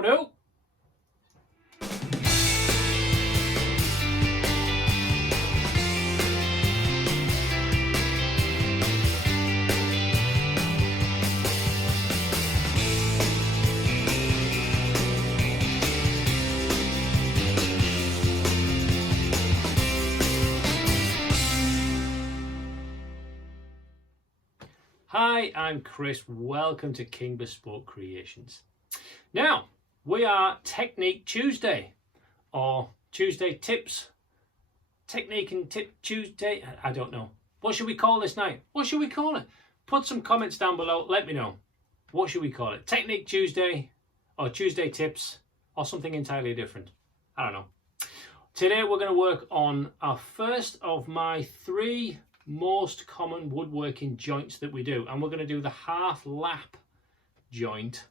That'll do. Hi, I'm Chris. Welcome to King Bespoke Creations. Now, we are Technique Tuesday, or Tuesday Tips. Technique and Tip Tuesday. I don't know. What should we call this night? What should we call it? Put some comments down below. Let me know. What should we call it? Technique Tuesday, or Tuesday Tips, or something entirely different. I don't know. Today we're going to work on our first of my 3 most common woodworking joints that we do, and we're going to do the half lap joint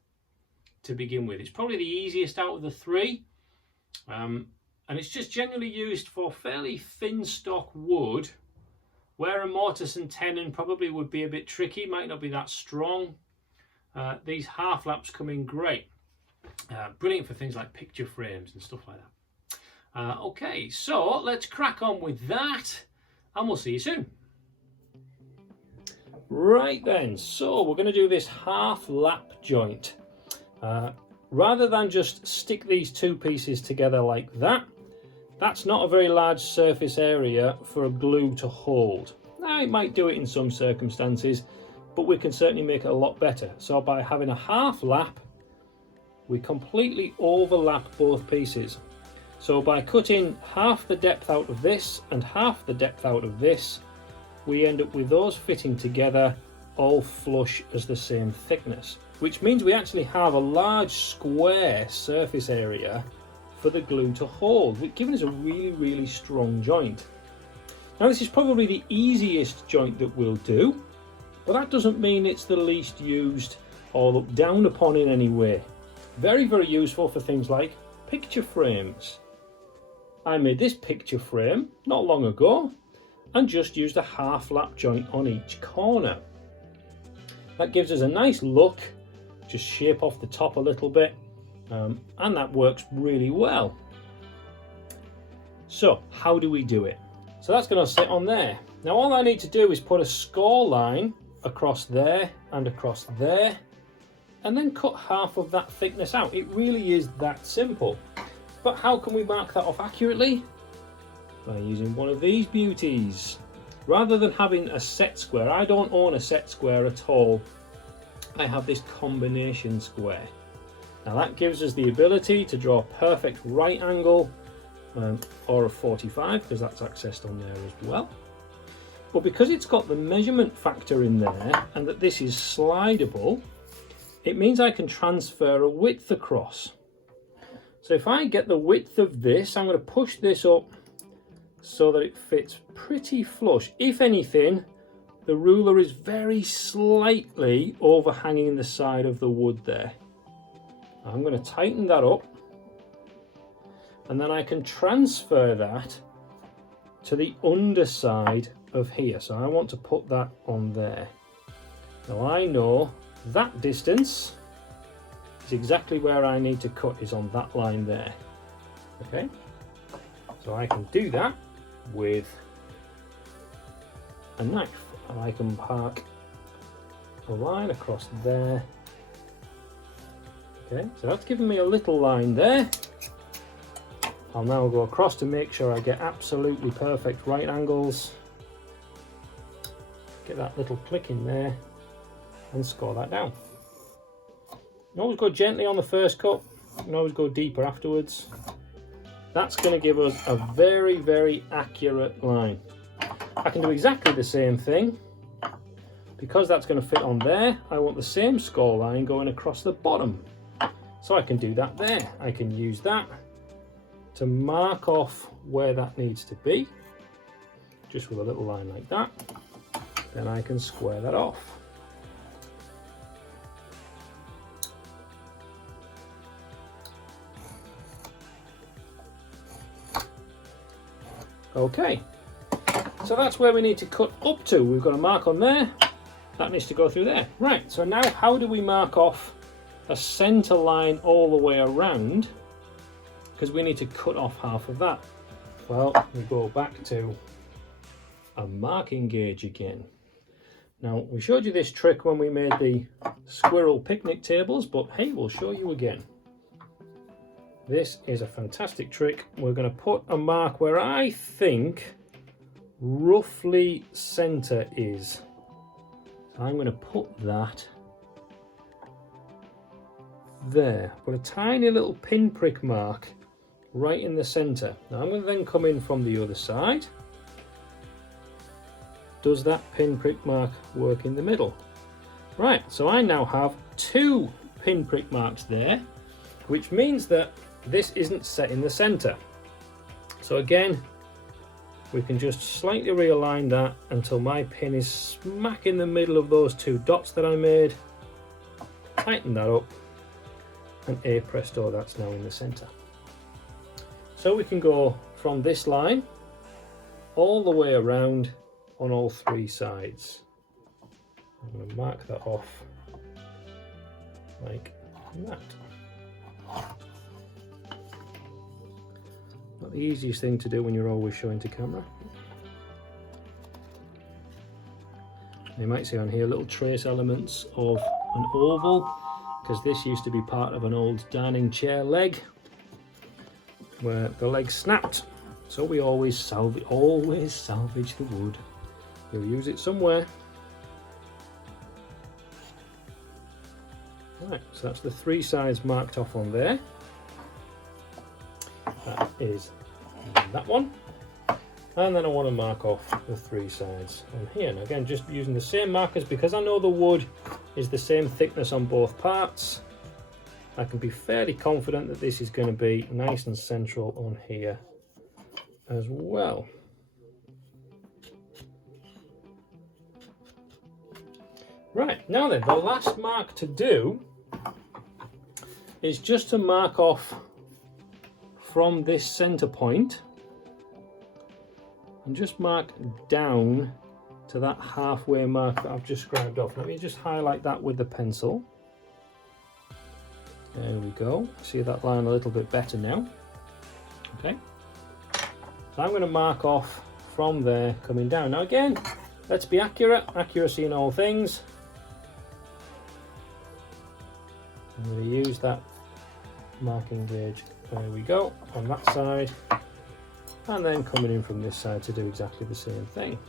to begin with. It's probably the easiest out of the 3, and it's just generally used for fairly thin stock wood where a mortise and tenon probably would be a bit tricky, might not be that strong. These half laps come in great. Brilliant for things like picture frames and stuff like that. Okay, so let's crack on with that, and we'll see you soon. Right then, so we're going to do this half lap joint. Rather than just stick these 2 pieces together like that, that's not a very large surface area for a glue to hold. Now, it might do it in some circumstances, but we can certainly make it a lot better. So by having a half lap, we completely overlap both pieces. So by cutting half the depth out of this and half the depth out of this, we end up with those fitting together all flush as the same thickness, which means we actually have a large square surface area for the glue to hold, giving us a really strong joint. Now, this is probably the easiest joint that we'll do, but that doesn't mean it's the least used or looked down upon in any way. Very useful for things like picture frames. I made this picture frame not long ago and just used a half lap joint on each corner. That gives us a nice look, just shape off the top a little bit, and that works really well. So how do we do it? So that's going to sit on there. Now all I need to do is put a score line across there and across there, and then cut half of that thickness out. It really is that simple. But how can we mark that off accurately? By using one of these beauties. Rather than having a set square, I don't own a set square at all. I have this combination square. Now that gives us the ability to draw a perfect right angle, or a 45, because that's accessed on there as well. But because it's got the measurement factor in there and that this is slidable, it means I can transfer a width across. So if I get the width of this, I'm going to push this up so that it fits pretty flush. If anything, the ruler is very slightly overhanging the side of the wood there. I'm going to tighten that up, and then I can transfer that to the underside of here. So I want to put that on there. Now I know that distance is exactly where I need to cut, is on that line there. Okay, so I can do that with a knife, and I can mark a line across there. Okay, so that's given me a little line there. I'll now go across to make sure I get absolutely perfect right angles. Get that little click in there and score that down. You always go gently on the first cut, you can always go deeper afterwards. That's going to give us a very accurate line. I can do exactly the same thing. Because that's going to fit on there, I want the same score line going across the bottom. So I can do that there. I can use that to mark off where that needs to be, just with a little line like that. Then I can square that off. Okay, so that's where we need to cut up to. We've got a mark on there, that needs to go through there. Right, so now how do we mark off a centre line all the way around, because we need to cut off half of that. Well, we go back to a marking gauge again. Now, we showed you this trick when we made the squirrel picnic tables, but hey, we'll show you again. This is a fantastic trick. We're going to put a mark where I think roughly centre is. So I'm going to put that there. Put a tiny little pinprick mark right in the centre. Now I'm going to then come in from the other side. Does that pinprick mark work in the middle? Right, so I now have 2 pinprick marks there, which means that this isn't set in the centre. So again, we can just slightly realign that until my pin is smack in the middle of those 2 dots that I made. Tighten that up, and a presto, that's now in the centre. So we can go from this line all the way around on all 3 sides. I'm going to mark that off like that. Not the easiest thing to do when you're always showing to camera. You might see on here little trace elements of an oval, because this used to be part of an old dining chair leg where the leg snapped. So we always salvage the wood. We'll use it somewhere. Right, so that's the 3 sides marked off on there. That is that one. And then I want to mark off the 3 sides on here. And again, just using the same markers, because I know the wood is the same thickness on both parts. I can be fairly confident that this is going to be nice and central on here as well. Right, now then, the last mark to do is just to mark off from this center point and just mark down to that halfway mark that I've just scribed off. Let me just highlight that with the pencil. There we go. See that line a little bit better now. Okay. So I'm going to mark off from there coming down. Now again, let's be accurate. Accuracy in all things. I'm going to use that marking gauge. There we go, on that side. And then coming in from this side to do exactly the same thing.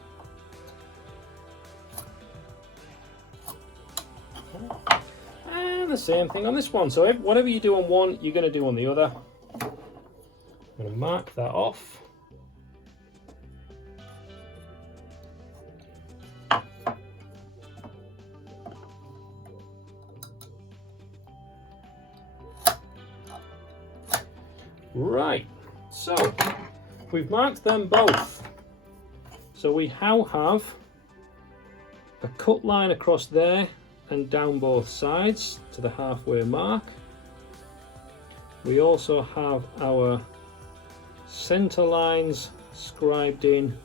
And the same thing on this one. So whatever you do on one, you're going to do on the other. I'm going to mark that off. Right, so we've marked them both. So we now have a cut line across there and down both sides to the halfway mark. We also have our center lines scribed in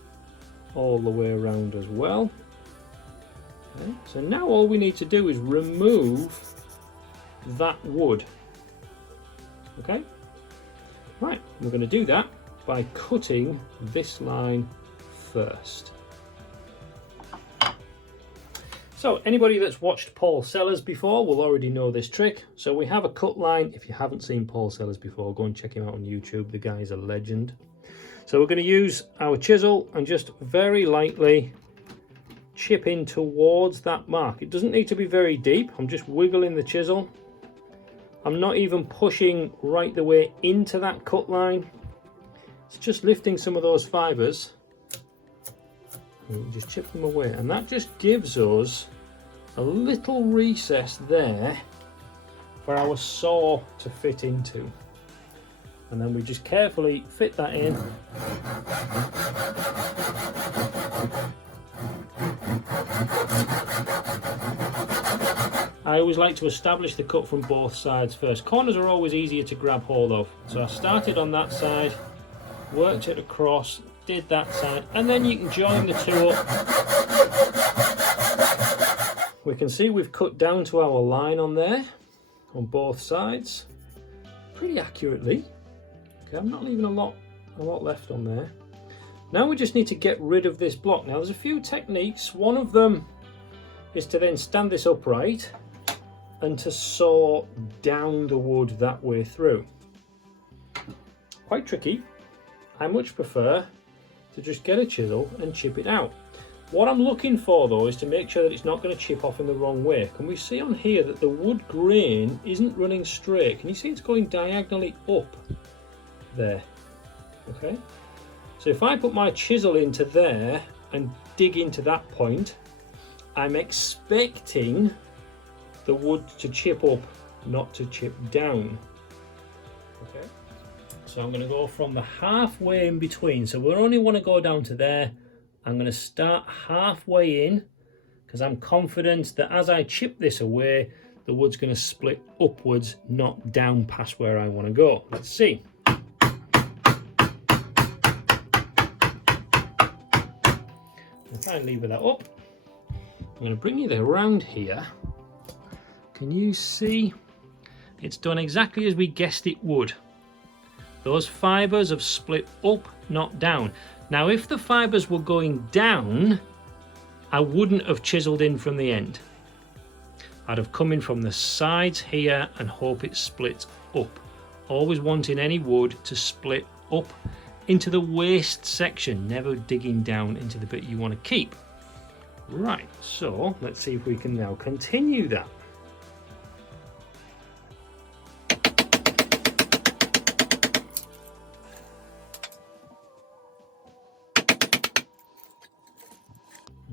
all the way around as well. Okay, so now all we need to do is remove that wood. Okay. Right, we're going to do that by cutting this line first. So anybody that's watched Paul Sellers before will already know this trick. So we have a cut line. If you haven't seen Paul Sellers before, go and check him out on YouTube. The guy's a legend. So we're going to use our chisel and just very lightly chip in towards that mark. It doesn't need to be very deep. I'm just wiggling the chisel. I'm not even pushing right the way into that cut line. It's just lifting some of those fibres and just chip them away, and that just gives us a little recess there for our saw to fit into. And then we just carefully fit that in. I always like to establish the cut from both sides first. Corners are always easier to grab hold of. So I started on that side, worked it across, did that side, and then you can join the two up. We can see we've cut down to our line on there. on both sides pretty accurately. Okay, I'm not leaving a lot left on there. Now we just need to get rid of this block. Now there's a few techniques. One of them is to then stand this upright and to saw down the wood that way through. Quite tricky. I much prefer to just get a chisel and chip it out. What I'm looking for though is to make sure that it's not going to chip off in the wrong way. Can we see on here that the wood grain isn't running straight? Can you see it's going diagonally up there? Okay. So if I put my chisel into there and dig into that point, I'm expecting the wood to chip up, not to chip down. Okay. So I'm going to go from the halfway in between. So we only want to go down to there. I'm going to start halfway in because I'm confident that as I chip this away, the wood's going to split upwards, not down past where I want to go. Let's see. I'll try and lever that up. I'm going to bring you around here. Can you see? It's done exactly as we guessed it would. Those fibres have split up, not down. Now, if the fibres were going down, I wouldn't have chiselled in from the end. I'd have come in from the sides here and hope it splits up. Always wanting any wood to split up into the waste section, never digging down into the bit you want to keep. Right, so let's see if we can now continue that.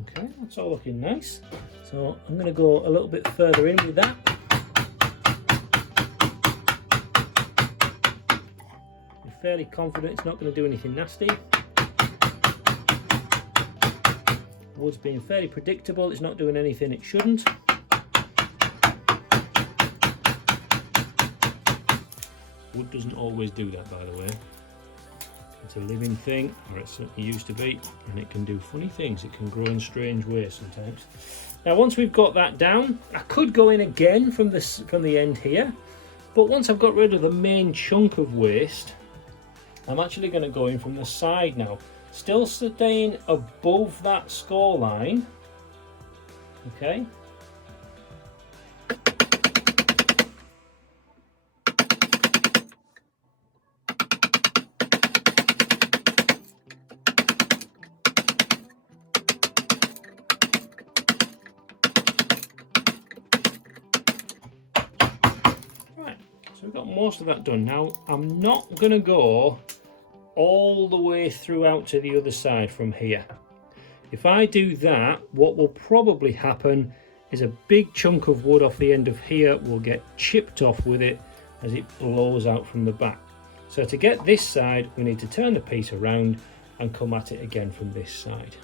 Okay, that's all looking nice. So I'm going to go a little bit further in with that. I'm fairly confident it's not going to do anything nasty. Wood's being fairly predictable, it's not doing anything it shouldn't. Wood doesn't always do that, by the way. It's a living thing, or it certainly used to be, and it can do funny things. It can grow in strange ways sometimes. Now once we've got that down, I could go in again from the end here, but once I've got rid of the main chunk of waste, I'm actually going to go in from the side now. Still staying above that score line, okay? Right, so we've got most of that done. Now, I'm not going to go all the way throughout to the other side from here. If I do that, what will probably happen is a big chunk of wood off the end of here will get chipped off with it as it blows out from the back. So to get this side, we need to turn the piece around and come at it again from this side.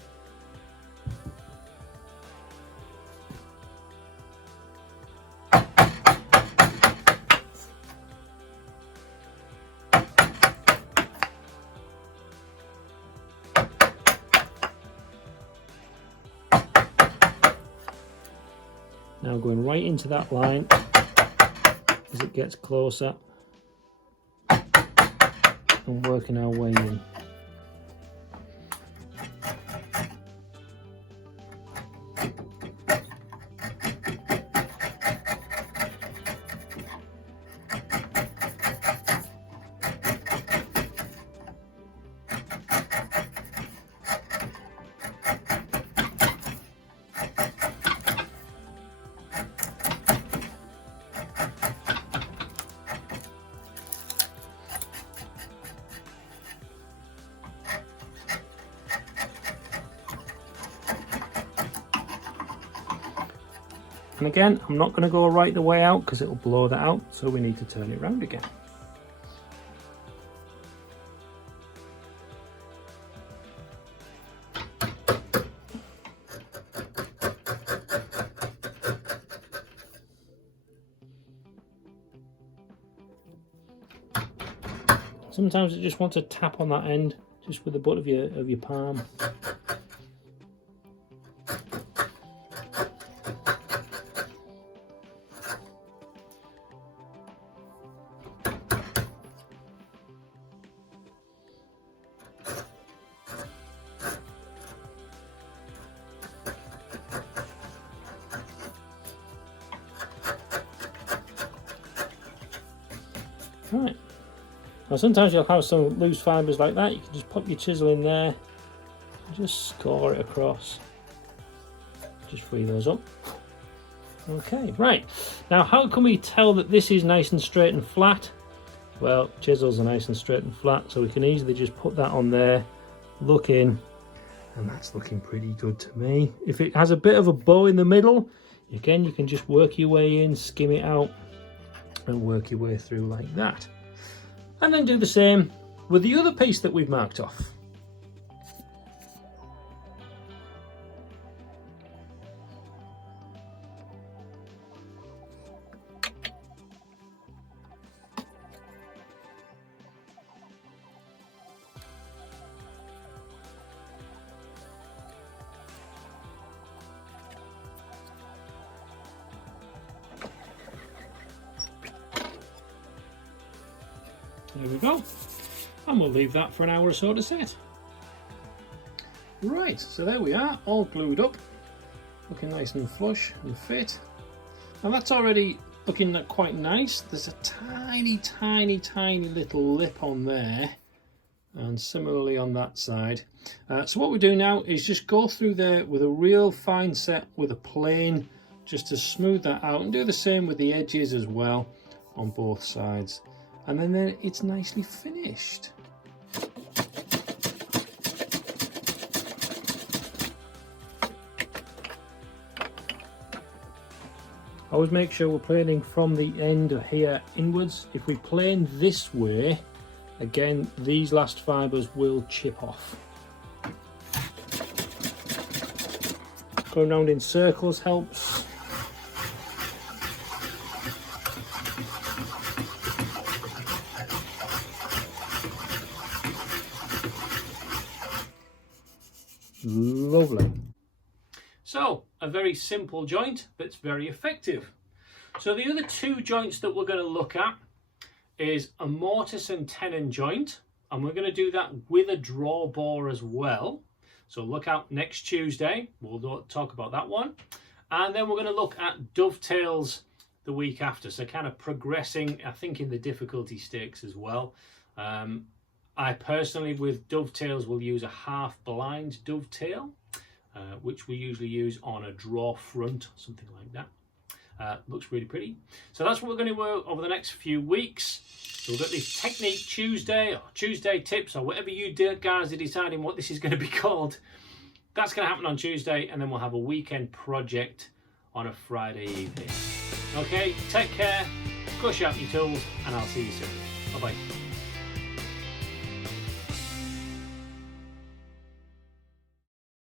Now going right into that line as it gets closer and working our way in. And again, I'm not going to go right the way out because it will blow that out, so we need to turn it round again. Sometimes you just want to tap on that end, just with the butt of your palm. Right. Now sometimes you'll have some loose fibres like that. You can just pop your chisel in there and just score it across. Just free those up. Okay, right. Now how can we tell that this is nice and straight and flat? Well, chisels are nice and straight and flat, so we can easily just put that on there, look in, and that's looking pretty good to me. If it has a bit of a bow in the middle, again, you can just work your way in, skim it out, and work your way through like that. And then do the same with the other piece that we've marked off. There we go, and we'll leave that for an hour or so to set. Right, so there we are, all glued up, looking nice and flush and fit. And that's already looking quite nice. There's a tiny little lip on there, and similarly on that side. So what we do now is just go through there with a real fine set with a plane, just to smooth that out, and do the same with the edges as well on both sides. And then it's nicely finished. Always make sure we're planing from the end here inwards. If we plane this way, again, these last fibres will chip off. Going round in circles helps. Lovely. So, a very simple joint that's very effective. So the other two joints that we're going to look at is a mortise and tenon joint, and we're going to do that with a draw bore as well. So look out next Tuesday, we'll talk about that one. And then we're going to look at dovetails the week after, so kind of progressing, I think, in the difficulty stakes as well. I personally, with dovetails, will use a half blind dovetail, which we usually use on a draw front, something like that. Looks really pretty. So that's what we're going to work over the next few weeks. So we've got this Technique Tuesday, or Tuesday Tips, or whatever you guys are deciding what this is going to be called. That's going to happen on Tuesday, and then we'll have a weekend project on a Friday evening. Okay, take care, go sharpen your tools, and I'll see you soon. Bye-bye.